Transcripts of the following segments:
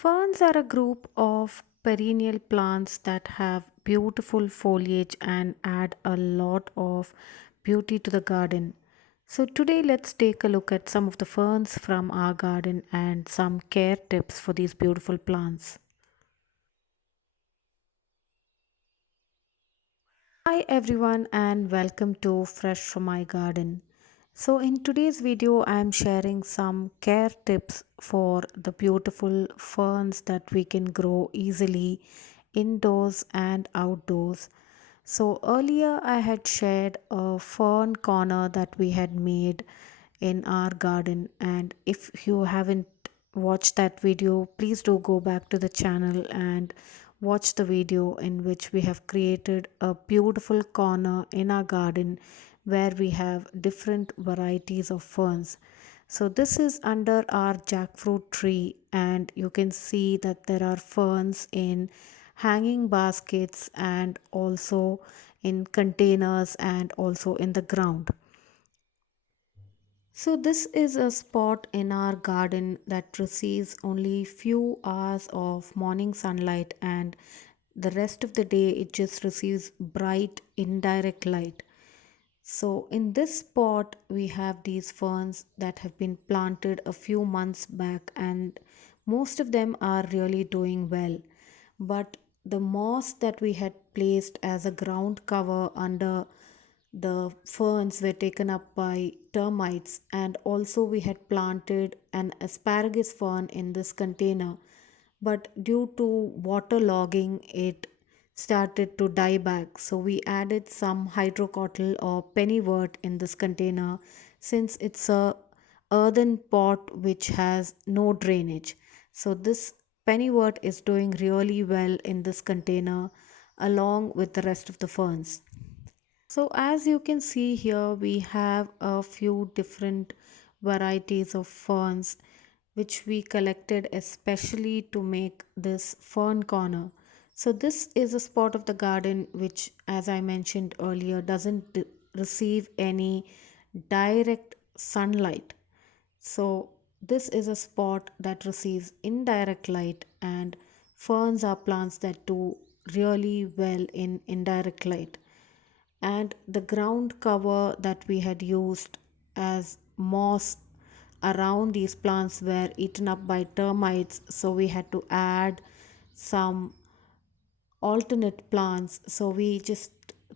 Ferns are a group of perennial plants that have beautiful foliage and add a lot of beauty to the garden. So, today let's take a look at some of the ferns from our garden and some care tips for these beautiful plants. Hi everyone and welcome to Fresh from My Garden. So in today's video I am sharing some care tips for the beautiful ferns that we can grow easily indoors and outdoors. So earlier I had shared a fern corner that we had made in our garden, and if you haven't watched that video, please do go back to the channel and watch the video in which we have created a beautiful corner in our garden where we have different varieties of ferns. So this is under our jackfruit tree, and you can see that there are ferns in hanging baskets and also in containers and also in the ground. So this is a spot in our garden that receives only few hours of morning sunlight, and the rest of the day it just receives bright indirect light. So in this spot we have these ferns that have been planted a few months back, and most of them are really doing well. But the moss that we had placed as a ground cover under the ferns were taken up by termites, and also we had planted an asparagus fern in this container, but due to waterlogging it started to die back. So we added some hydrocotyle or pennywort in this container, since it's a earthen pot which has no drainage. So this pennywort is doing really well in this container along with the rest of the ferns. So as you can see here, we have a few different varieties of ferns which we collected especially to make this fern corner. So this is a spot of the garden which, as I mentioned earlier, doesn't receive any direct sunlight. So this is a spot that receives indirect light, and ferns are plants that do really well in indirect light. And the ground cover that we had used as moss around these plants were eaten up by termites, so we had to add some alternate plants. So we just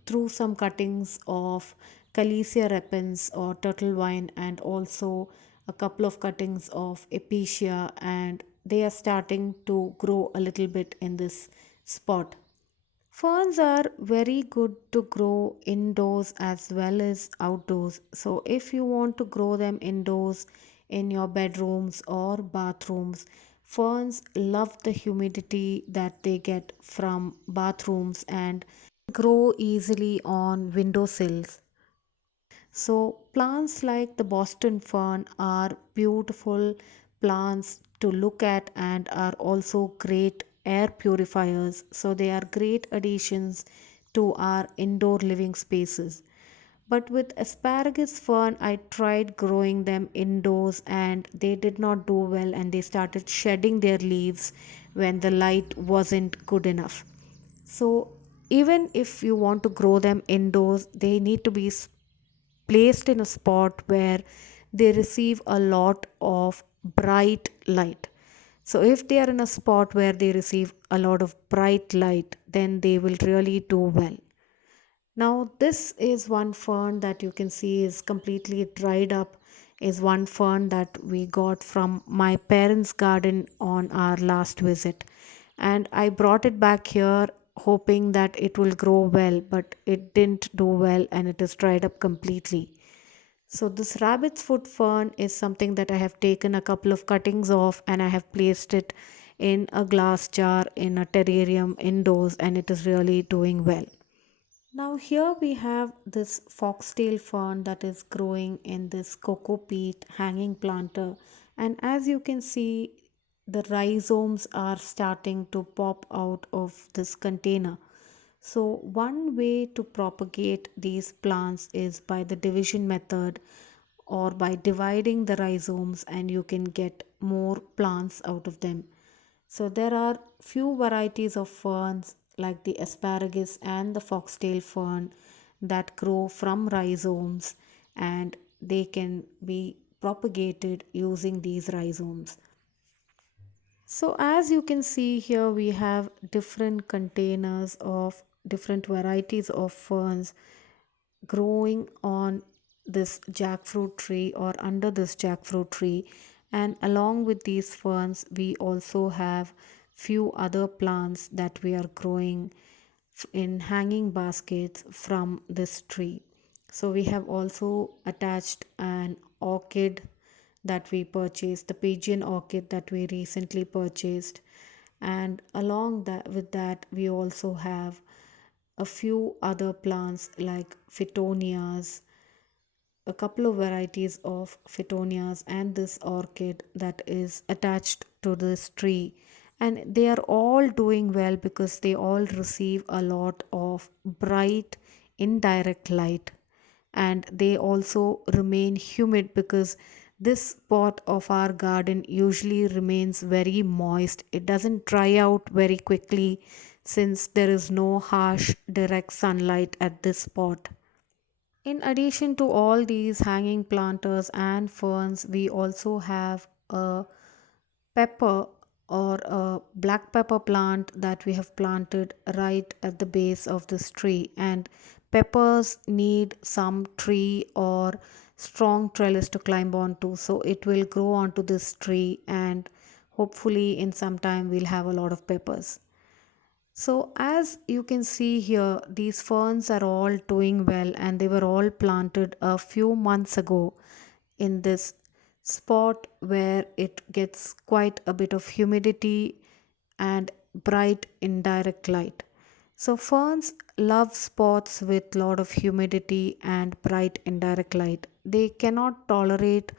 threw some cuttings of Calesia repens or turtle vine, and also a couple of cuttings of Epicia, and they are starting to grow a little bit in this spot. Ferns are very good to grow indoors as well as outdoors. So, if you want to grow them indoors in your bedrooms or bathrooms, ferns love the humidity that they get from bathrooms and grow easily on windowsills. So, plants like the Boston fern are beautiful plants to look at and are also great air purifiers. So, they are great additions to our indoor living spaces. But with asparagus fern, I tried growing them indoors and they did not do well, and they started shedding their leaves when the light wasn't good enough. So, even if you want to grow them indoors, they need to be placed in a spot where they receive a lot of bright light. So, if they are in a spot where they receive a lot of bright light, then they will really do well. Now, this is one fern that you can see is completely dried up, is one fern that we got from my parents' garden on our last visit. And I brought it back here hoping that it will grow well, but it didn't do well and it is dried up completely. So, this rabbit's foot fern is something that I have taken a couple of cuttings off and I have placed it in a glass jar in a terrarium indoors, and it is really doing well. Now here we have this foxtail fern that is growing in this cocoa peat hanging planter, and as you can see the rhizomes are starting to pop out of this container. So one way to propagate these plants is by the division method, or by dividing the rhizomes, and you can get more plants out of them. So there are few varieties of ferns like the asparagus and the foxtail fern that grow from rhizomes, and they can be propagated using these rhizomes. So as you can see here, we have different containers of different varieties of ferns growing on this jackfruit tree or under this jackfruit tree, and along with these ferns we also have few other plants that we are growing in hanging baskets from this tree. So we have also attached an orchid that we purchased, the pigeon orchid that we recently purchased, and along that with that we also have a few other plants like phytonias, a couple of varieties of phytonias, and this orchid that is attached to this tree. And they are all doing well because they all receive a lot of bright indirect light, and they also remain humid because this part of our garden usually remains very moist. It doesn't dry out very quickly since there is no harsh direct sunlight at this spot. In addition to all these hanging planters and ferns, we also have a pepper or a black pepper plant that we have planted right at the base of this tree. And peppers need some tree or strong trellis to climb onto, so it will grow onto this tree, and hopefully in some time we'll have a lot of peppers. So, as you can see here, these ferns are all doing well and they were all planted a few months ago in this spot where it gets quite a bit of humidity and bright indirect light. So ferns love spots with lot of humidity and bright indirect light. They cannot tolerate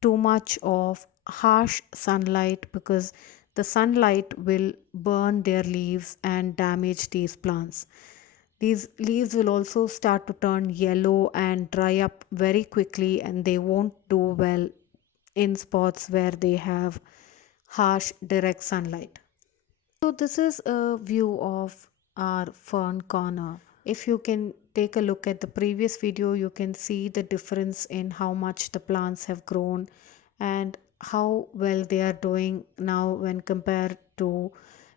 too much of harsh sunlight because the sunlight will burn their leaves and damage these plants. These leaves will also start to turn yellow and dry up very quickly, and they won't do well in spots where they have harsh direct sunlight. So this is a view of our fern corner. If you can take a look at the previous video, you can see the difference in how much the plants have grown and how well they are doing now when compared to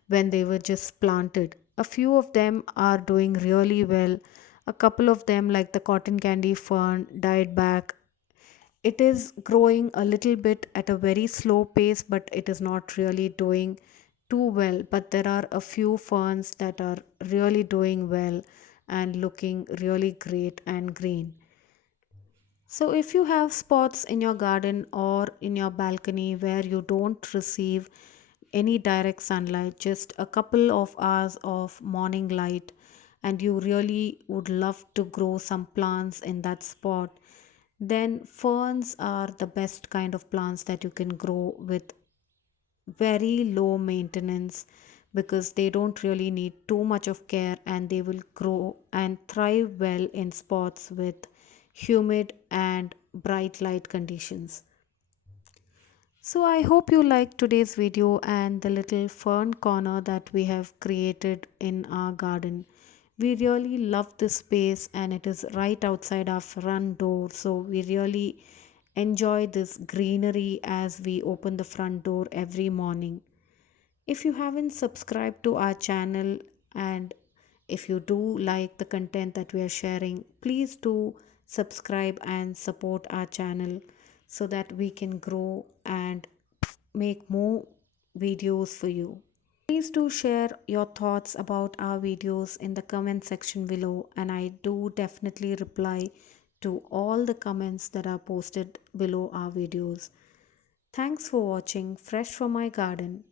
when they were just planted. A few of them are doing really well. A couple of them, like the cotton candy fern, died back. It is growing a little bit at a very slow pace, but it is not really doing too well. But there are a few ferns that are really doing well and looking really great and green. So, if you have spots in your garden or in your balcony where you don't receive any direct sunlight, just a couple of hours of morning light, and you really would love to grow some plants in that spot, then ferns are the best kind of plants that you can grow with very low maintenance because they don't really need too much of care, and they will grow and thrive well in spots with humid and bright light conditions. So I hope you liked today's video and the little fern corner that we have created in our garden. We really love this space and it is right outside our front door. So we really enjoy this greenery as we open the front door every morning. If you haven't subscribed to our channel, and if you do like the content that we are sharing, please do subscribe and support our channel so that we can grow and make more videos for you. Please do share your thoughts about our videos in the comment section below, and I do definitely reply to all the comments that are posted below our videos. Thanks for watching Fresh from my garden.